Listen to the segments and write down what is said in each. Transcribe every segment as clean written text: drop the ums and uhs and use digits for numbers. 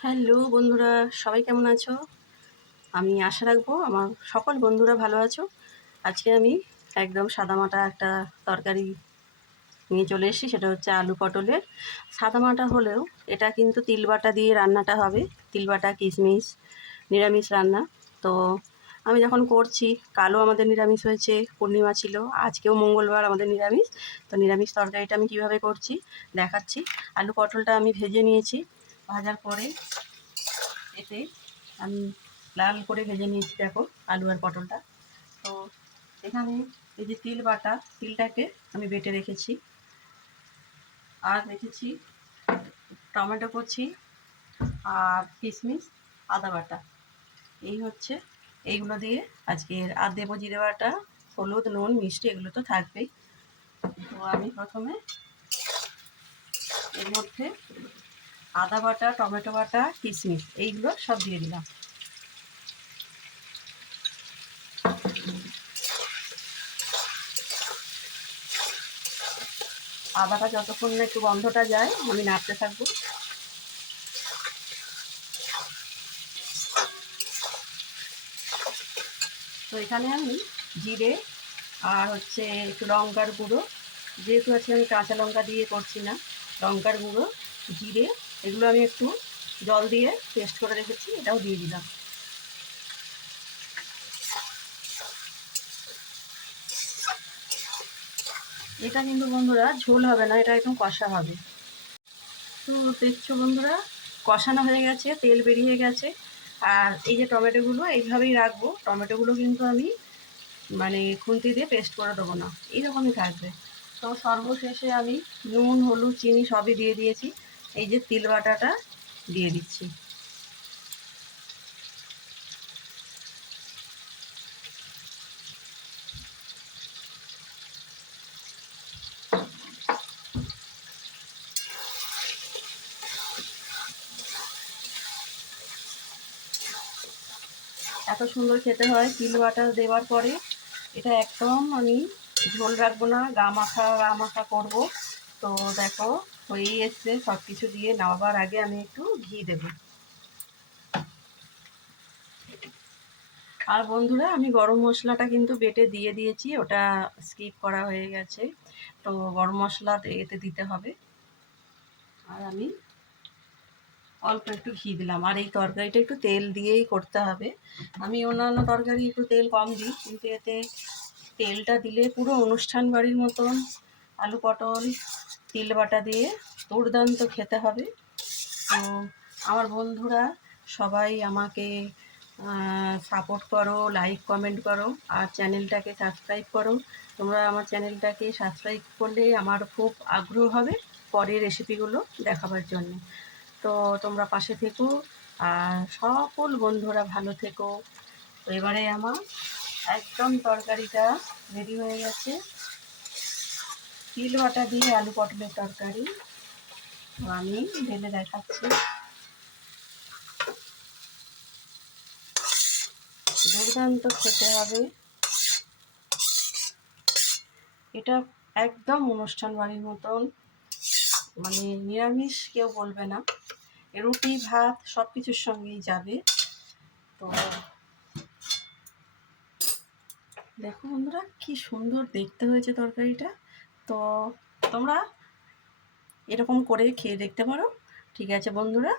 Hello বন্ধুরা, সবাই কেমন আছো? আমি আশা রাখবো আমার সকল বন্ধুরা ভালো আছো। আজকে আমি একদম সাদামাটা একটা তরকারি নিয়ে চলে এসেছি, সেটা হচ্ছে আলু পটলের। সাদামাটা হলেও এটা কিন্তু তিলবাটা দিয়ে রান্নাটা হবে, তিলবাটা কিশমিশ নিরামিষ রান্না। তো আমি যখন করছি, কালও আমাদের নিরামিষ হয়েছে, পূর্ণিমা ছিল, আজকেও মঙ্গলবার আমাদের নিরামিষ। তো নিরামিষ তরকারিটা আমি কীভাবে করছি দেখাচ্ছি। আলু পটলটা আমি ভেজে নিয়েছি, ভাজার পরে এতে আমি লাল করে ভেজে নিয়েছি, দেখো আলু আর পটলটা। তো এখানে এই যে তিল বাটা, তিলটাকে আমি বেটে রেখেছি, আর রেখেছি টমেটো কুচি আর কিশমিশ, আদা বাটা। এই হচ্ছে, এইগুলো দিয়ে আজকের, আর দেবো জিরে বাটা, হলুদ, নুন, মিষ্টি, এগুলো তো থাকবেই। তো আমি প্রথমে এর মধ্যে আদা বাটা, টমেটো বাটা, কিশমিশ এইগুলো সব দিয়ে দিলাম। আদাটা যতক্ষণ না একটু গন্ধটা যায় আমি নাড়তে থাকবো। তো এখানে আমি জিরে আর হচ্ছে একটু লঙ্কার গুঁড়ো, যেহেতু আজকে আমি কাঁচা লঙ্কা দিয়ে করছি না, লঙ্কার গুঁড়ো, জিরে, এগুলো আমি একটু জল দিয়ে পেস্ট করে রেখেছি, এটাও দিয়ে দিলাম। এটা কিন্তু বন্ধুরা ঝোল হবে না, এটা একদম কষা হবে। তো দেখছো বন্ধুরা, কষানো হয়ে গেছে, তেল বেরিয়ে গেছে। আর এই যে টমেটোগুলো এইভাবেই রাখবো, টমেটোগুলো কিন্তু আমি মানে খুন্তি দিয়ে পেস্ট করে দেবো না, এইরকমই থাকবে। তো সর্বশেষে আমি নুন, হলুদ, চিনি সবই দিয়ে দিয়েছি। এই যে তিল বাটাটা দিয়ে দিচ্ছি। এত সুন্দর খেতে হয় তিল বাটা দেওয়ার পরে। এটা একদম আমি ঝোল রাখবো না, গা মাখা করবো। তো দেখো হয়েই এসছে, সব কিছু দিয়ে নামাবার আগে আমি একটু ঘি দেবো। আর বন্ধুরা, আমি গরম মশলাটা কিন্তু বেটে দিয়ে দিয়েছি, ওটা স্কিপ করা হয়ে গেছে। তো গরম মশলা এতে দিতে হবে। আর আমি অল্প একটু ঘি দিলাম, আর এই তরকারিটা একটু তেল দিয়েই করতে হবে। আমি অন্যান্য তরকারি একটু তেল কম দিই, কিন্তু এতে তেলটা দিলে পুরো অনুষ্ঠান বাড়ির মতন আলু পটল তিল বাটা দিয়ে দুর্দান্ত খেতে হবে। তো আমার বন্ধুরা সবাই আমাকে সাপোর্ট করো, লাইক কমেন্ট করো, আর চ্যানেলটাকে সাবস্ক্রাইব করো। তোমরা আমার চ্যানেলটাকে সাবস্ক্রাইব করলে আমার খুব আগ্রহ হবে পরের রেসিপিগুলো দেখাবার জন্য। তো তোমরা পাশে থেকো, আর সকল বন্ধুরা ভালো থেকো। তো এবারে আমার একদম তরকারিটা রেডি হয়ে গেছে, তিল বাটা দিয়ে আলু পটলের তরকারি। তো আমি ঢেলে দেখাচ্ছি, দুর্দান্ত খেতে হবে এটা, একদম অনুষ্ঠান বাড়ির মতন, মানে নিরামিষ কেউ বলবে না, রুটি ভাত সব কিছুর সঙ্গেই যাবে। তো দেখো বন্ধুরা, কি সুন্দর দেখতে হয়েছে তরকারিটা। তো তোমরা এরকম করে খেয়ে দেখতে পারো। ঠিক আছে বন্ধুরা,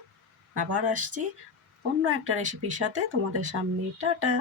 আবার আসছি অন্য একটা রেসিপির সাথে তোমাদের সামনে। টাটা।